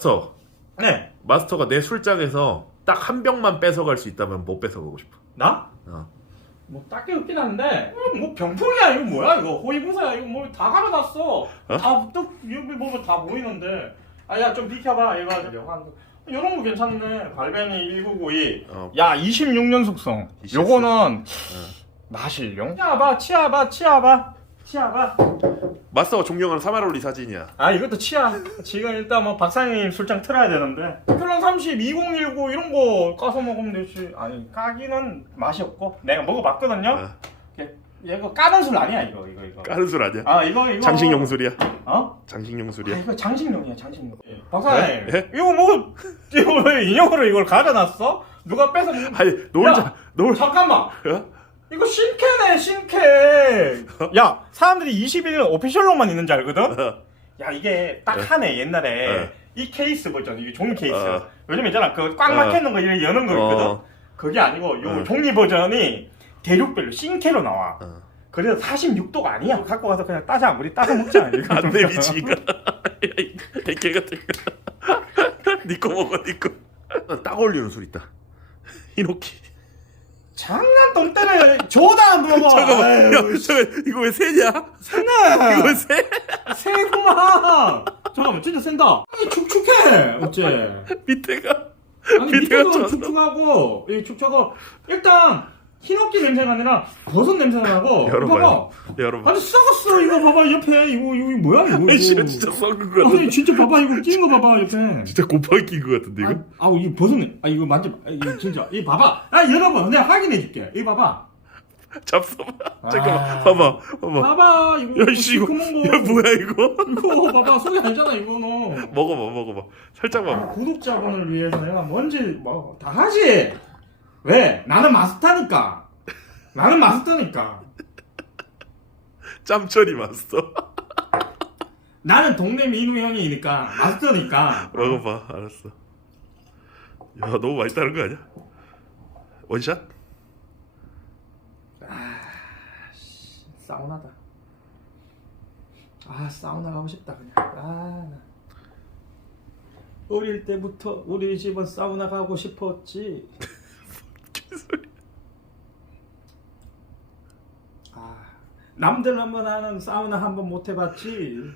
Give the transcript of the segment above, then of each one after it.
마스터. 네. 마스터가 내 술장에서 딱 한 병만 뺏어갈 수 있다면 못 뺏어가고 싶어. 나? 어. 뭐 딱히 없긴 한데 어, 뭐 병풍이야 이거 뭐야 이거? 호위무사야 이거 뭐 다 가려놨어. 다또 여기 보면 다 보이는데. 아 야 좀 비켜봐 이거. 한 이런 거 괜찮네. 발베니 1992 어. 야 26년 숙성. 요거는 마실용? 치아봐 치아봐 치아봐 치아봐 마스터가 존경하는 사마롤리 사진이야. 아 이것도 치아 지금 일단 뭐 박사님 술장 틀어야 되는데 클론 30, 2019 이런 거 까서 먹으면 되지 아니 까기는 맛이 없고 내가 먹어봤거든요 어. 얘- 얘가 까는 술 아니야 이거 이거 이거 까는 술 아니야? 아 이거 이거 장식용 술이야. 어? 장식용 아 술이야. 이거 장식용이야 장식용 박사님 네? 이거 뭐 이거 왜 인형으로 이걸 가져놨어? 누가 뺏어 먹... 아니 놀자 놀. 잠깐만 어? 이거 신캐네 신캐 야 사람들이 21년 오피셜로만 있는 줄 알거든? 어. 야 이게 딱 네. 하네 옛날에 네. 이 케이스 버전 이게 종이 케이스 어. 요즘 있잖아 그꽉 어. 막혀있는 거 이렇게 여는 거 있거든 어. 그게 아니고 요 어. 종이 버전이 대륙별로 신캐로 나와 어. 그래서 46도가 아니야 갖고 가서 그냥 따자 우리 따서 먹자 이거 안돼 미치가. 개 같은 거. 니거 먹어 니거. 딱 어울리는 술 있다. 히노키. 장난 똥 때려 조다 안 먹어 잠깐만. 야, 잠깐 이거 왜 새냐? 센네 이거 왜 새? 세구만 잠깐만 진짜 센다 이 축축해 어째 밑에가 아니 밑에가 밑에도. 축축하고 이 축축하고 일단 흰옥기 냄새가 아니라 버섯 냄새가 나고 열어봐요. 봐봐 여러분. 아니 썩었어 이거 봐봐 옆에 이거 이거 뭐야 이거 아니 이거. 진짜 진짜 썩은 거 같은데. 아니 진짜 봐봐 이거 끼는 거 봐봐 옆에 진짜 곱하기 낀거 같은데 이거? 아, 아우 이거 버섯 냄- 아 이거 만져봐 아, 이거 진짜 이거 봐봐 아 여러분 내가 확인해 줄게 이거 봐봐 잡숴봐. 잠깐만. 아. 봐봐. 봐봐. 봐봐 이거 야, 씨, 이거. 시커먼 거 야, 뭐야, 이거? 이거 봐봐 소리 알잖아 이거는 먹어봐, 먹어봐. 살짝 아. 구독자분을 위해서 내가 뭔지 뭐 다 하지 왜 나는 마스터니까 나는 마스터니까 짬처리 마스터. 나는 동네 민우 형이니까 마스터니까 먹어봐. 알았어. 야, 너무 맛있다는 거 아니야? 원샷? 사우나다 아 사우나 가고 싶다 그냥 아 나. 어릴 때부터 우리 집은 사우나 가고 싶었지 아 남들 한번 하는 사우나 한번 못 해봤지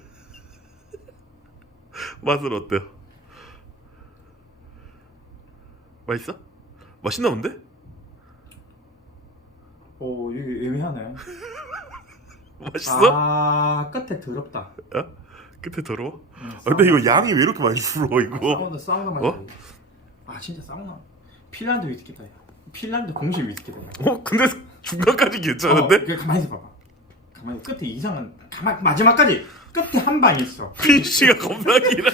맛은 어때요? 맛있어? 맛있나 본데? 오 이게 애매하네 맛있어? 아 끝에 더럽다 어? 끝에 더러워? 응, 아, 근데. 이거 양이 왜 이렇게 많이 줄어 이거? 사우나 사우나 맛 어? 아 진짜 사우나 핀란드 위스키다 야. 핀란드 공식 위스키다 야. 어? 근데 중간까지 괜찮은데? 어, 그 가만히 있어 봐봐. 가만히 끝에 이상한 가만 마지막까지 끝에 한 방 있어. 핀씨가 겁나 길어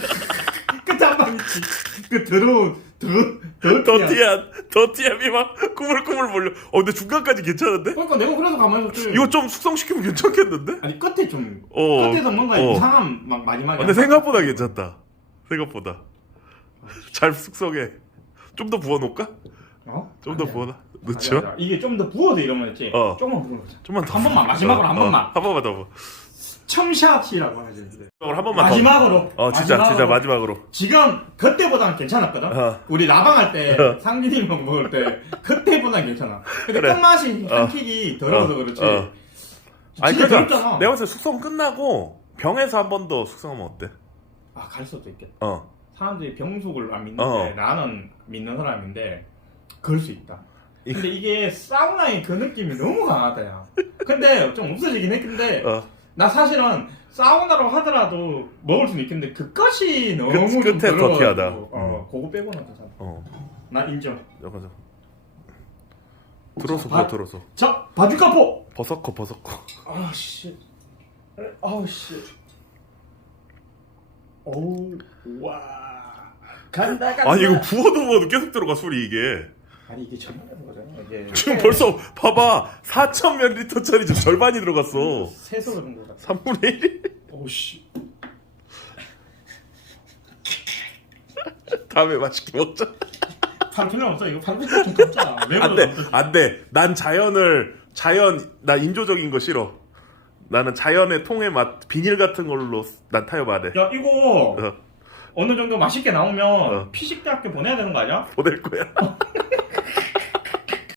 끝에 한 방 있지. 그 더러운 더 더티한 더티함이 막 꾸물꾸물 몰려 어 근데 중간까지 괜찮은데? 그러니까 내가 그래서 가만히 있었지. 이거 좀 숙성시키면 괜찮겠는데? 아니 끝에 좀 어 끝에서 뭔가 어. 이상한 막 마지막에. 근데 생각보다 괜찮다 생각보다 잘 숙성해 좀 더 부어놓을까? 어? 좀 더 아니야. 부어놔 아니야, 넣죠? 아니야. 이게 좀 더 부어도 이러면 했지. 어. 조금만 부어보자. 좀만 더 한 번만, 마지막으로 한 어, 번만. 어, 한 번만 더 부어 첨샷이라고 하지. 이제. 한 번만 마지막으로. 더 어 진짜 마지막으로. 진짜 마지막으로 지금 그때보다는 괜찮았거든. 어. 우리 라방 할 때 어. 상진이만 먹을 때 그때보다는 괜찮아. 근데 그래. 끝맛이 어. 한킥이 더러워서 어, 그렇지. 어. 진짜 아니 그러니까 더럽잖아. 내가 봤을 때 숙성 끝나고 병에서 한 번 더 숙성하면 어때? 아, 갈 수도 있겠다. 어 사람들이 병숙을 안 믿는데 어. 나는 믿는 사람인데 그럴 수 있다. 이- 근데 이게 사우나의 그 느낌이 너무 강하다 야. 근데 좀 없어지긴 했는데 어. 나 사실은 사우나로 하더라도 먹을 수는 있겠는데 그것이 너무 끝- 좀 끝에 더러워가지고, 더티하다. 어, 그거 빼고는 괜찮아. 어 나 인정. 잠깐 잠깐 들어서 바- 부어 들어서 자, 바주카포. 버섯커 버섯커 아 씨. 아우 씨. 어우 와. 간다 간다. 아니 이거 부어도 부어도 계속 들어가 술이 이게 아니 이게 전문하는 거잖아. 이게 지금 벌써 봐봐 4,000ml짜리 지금 절반이 들어갔어 세서 그런 거다. 3분의 1? 오씨. 다음에 맛있게 먹자 판 틀림없어. 이거 판국수 좀 깜짝. 안돼 안돼 난 자연을 자연 나 인조적인 거 싫어 나는 자연의 통의 맛 비닐 같은 걸로 난 타협 안해 야 이거 어. 어느 정도 맛있게 나오면 어. 피식대학교 보내야 되는 거 아니야? 보낼 거야